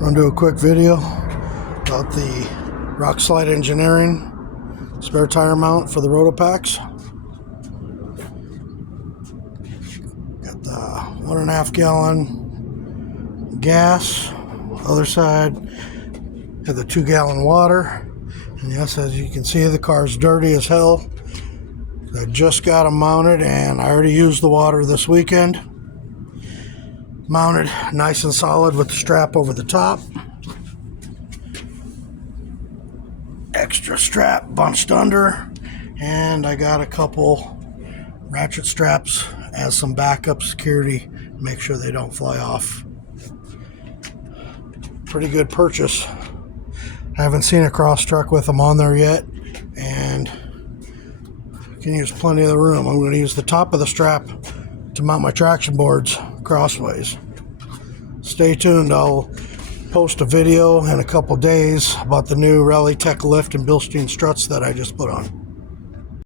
I'm going to do a quick video about the Rock Slide Engineering spare tire mount for the Rotopax. Got the 1.5 gallon gas. Other side, have the 2 gallon water. And yes, as you can see, the car's dirty as hell. I just got them mounted and I already used the water this weekend. Mounted nice and solid with the strap over the top. Extra strap bunched under, and I got a couple ratchet straps as some backup security, make sure they don't fly off. Pretty good purchase. I haven't seen a Crosstrek with them on there yet, and can use plenty of the room. I'm going to use the top of the strap to mount my traction boards crossways. Stay tuned. I'll post a video in a couple days about the new Rally Tech lift and Bilstein struts that I just put on.